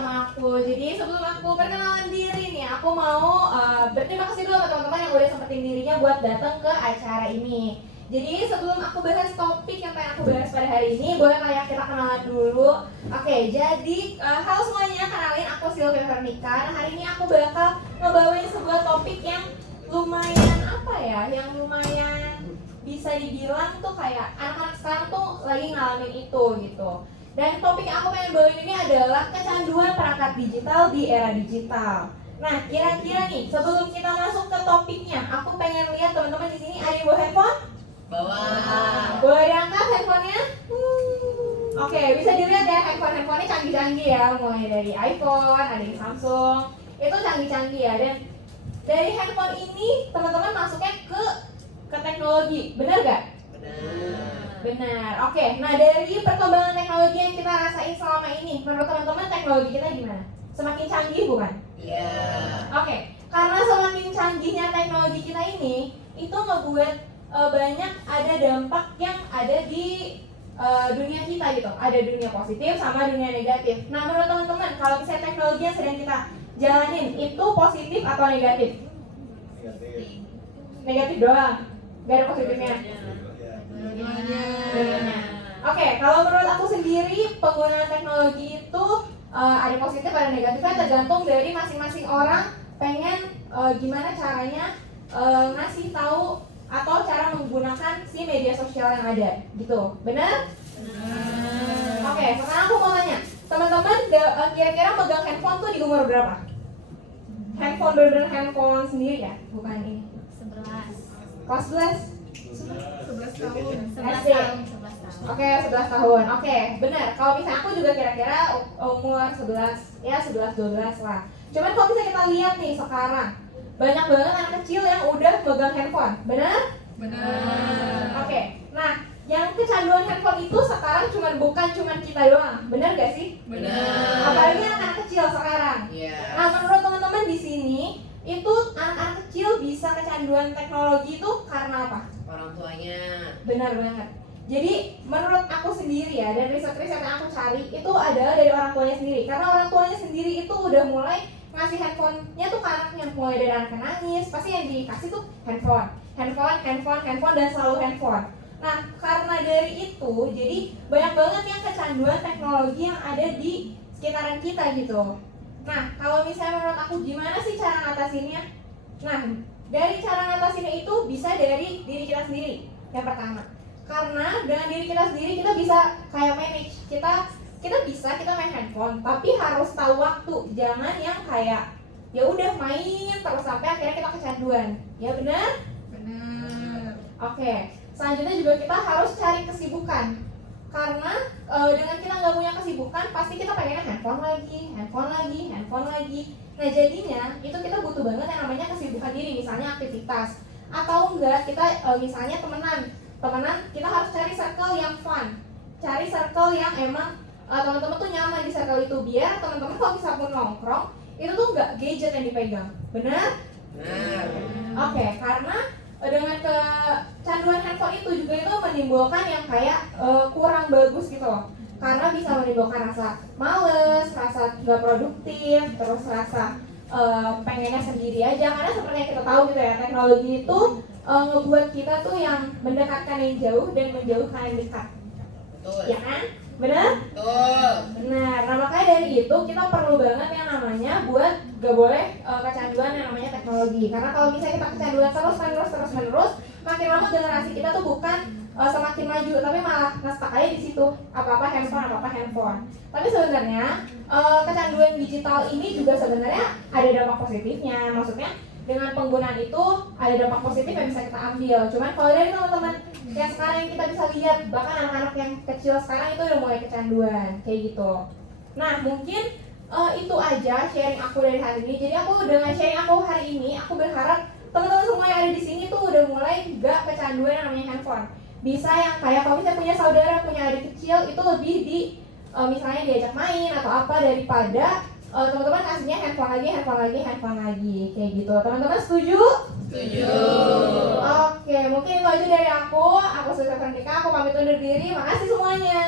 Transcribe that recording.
sama aku. Jadi sebelum aku perkenalan diri nih, aku mau berterima kasih dulu sama teman-teman yang udah sempetin dirinya buat datang ke acara ini. Jadi sebelum aku bahas topik yang pengen aku bahas pada hari ini, boleh kayak kita kenalan dulu. Oke, jadi halo semuanya, kenalin aku Sylvia Vernika. Nah, hari ini aku bakal ngebawain sebuah topik yang lumayan yang lumayan bisa dibilang tuh kayak anak-anak sekarang tuh lagi ngalamin itu gitu. Dan topik yang aku pengen bawain ini adalah kecanduan perangkat digital di era digital. Nah, kira-kira nih sebelum kita masuk ke topiknya, aku pengen lihat teman-teman di sini ada yang bawa handphone? Bawa. Boleh diangkat handphonenya? Oke, bisa dilihat ya handphonenya canggih-canggih ya, mulai dari iPhone, ada yang Samsung, itu canggih-canggih ya. Dan dari handphone ini teman-teman masuknya ke teknologi, benar gak? Benar. Oke, nah dari perkembangan teknologi yang kita rasain selama ini, menurut teman-teman teknologi kita gimana? Semakin canggih bukan? Iya. Oke, karena semakin canggihnya teknologi kita ini, itu ngebuat banyak ada dampak yang ada di dunia kita gitu. Ada dunia positif sama dunia negatif. Nah, menurut teman-teman, kalau misalnya teknologi yang sedang kita jalanin itu positif atau negatif? Negatif doang, gak ada positifnya. Oke, kalau menurut aku sendiri penggunaan teknologi itu ada positif ada negatifnya, tergantung dari masing-masing orang pengen gimana caranya ngasih tahu atau cara menggunakan si media sosial yang ada gitu. Benar? Oke, sekarang aku mau tanya teman-teman, kira-kira megang handphone tuh di umur berapa? Handphone bener-bener handphone sendiri ya, bukan ini. 11. Kelas 11? 11 tahun. SD. Oke, 11 tahun. Oke, benar. Kalau misalnya aku juga kira-kira umur 11, ya 11-12 lah. Cuman kalau bisa kita lihat nih sekarang, banyak banget anak kecil yang udah megang handphone. Benar? Benar. Oke. Nah, yang kecanduan handphone itu sekarang bukan cuma kita doang. Benar gak sih? Benar. Apalagi anak kecil sekarang. Iya. Nah, menurut teman-teman di sini, itu anak-anak kecil bisa kecanduan teknologi itu karena apa? Orang tuanya. Benar banget. Jadi menurut aku sendiri ya, dan riset-riset yang aku cari itu adalah dari orang tuanya sendiri. Karena orang tuanya sendiri itu udah mulai ngasih handphonenya tuh ke anaknya, mulai dari anak nangis, pasti yang dikasih tuh handphone, dan selalu handphone. Nah, karena dari itu, jadi banyak banget yang kecanduan teknologi yang ada di sekitaran kita gitu. Nah, kalau misalnya menurut aku gimana sih cara ngatasinnya? Nah, dari cara ngatasinnya itu bisa dari diri kita sendiri. Yang pertama, karena dengan diri kita sendiri kita bisa kayak manage. Kita main handphone, tapi harus tahu waktu. Jangan yang kayak ya udah main terus sampai akhirnya kita kecanduan. Ya benar? Benar. Oke. Selanjutnya juga kita harus cari kesibukan. Karena dengan kita nggak punya kesibukan, pasti kita pengennya handphone lagi. Nah, jadinya itu kita butuh banget yang namanya kesibukan diri, misalnya aktivitas. Atau enggak, kita misalnya temenan, kita harus cari circle yang fun. Cari circle yang emang teman-teman tuh nyaman di circle itu, biar teman-teman kalau bisa pun nongkrong, itu tuh nggak gadget yang dipegang. Benar? Benar. Oke, karena dengan kecanduan handphone itu juga itu menimbulkan yang kayak kurang bagus gitu loh. Karena bisa menimbulkan rasa males, rasa gak produktif, terus rasa pengennya sendiri aja. Karena seperti yang kita tahu gitu ya, teknologi itu ngebuat kita tuh yang mendekatkan yang jauh dan menjauhkan yang dekat. Betul. Ya kan? Benar? Betul. Benar. Nah, makanya dari itu kita perlu banget yang namanya buat gak boleh kecanduan yang namanya teknologi. Karena kalau misalnya kita kecanduan terus menerus, makin lama generasi kita tuh bukan semakin maju, tapi malah ngestak aja di situ. Apa-apa handphone. Tapi sebenarnya kecanduan digital ini juga sebenarnya ada dampak positifnya. Maksudnya dengan penggunaan itu ada dampak positif yang bisa kita ambil. Cuman kalau dari teman-teman yang sekarang yang kita bisa lihat, bahkan anak-anak yang kecil sekarang itu udah mulai kecanduan kayak gitu. Nah, mungkin itu aja sharing aku dari hari ini. Jadi aku dengan sharing aku hari ini, aku berharap teman-teman semua yang ada di sini tuh udah mulai gak kecanduan yang namanya handphone. Bisa yang kayak kalau misalnya punya saudara, punya adik kecil, itu lebih di misalnya diajak main atau apa daripada teman-teman kasihnya handphone lagi kayak gitu. Teman-teman setuju? Setuju. Oke, mungkin itu aja dari aku. Aku Sylvia Vernika, aku pamit undur diri. Makasih semuanya.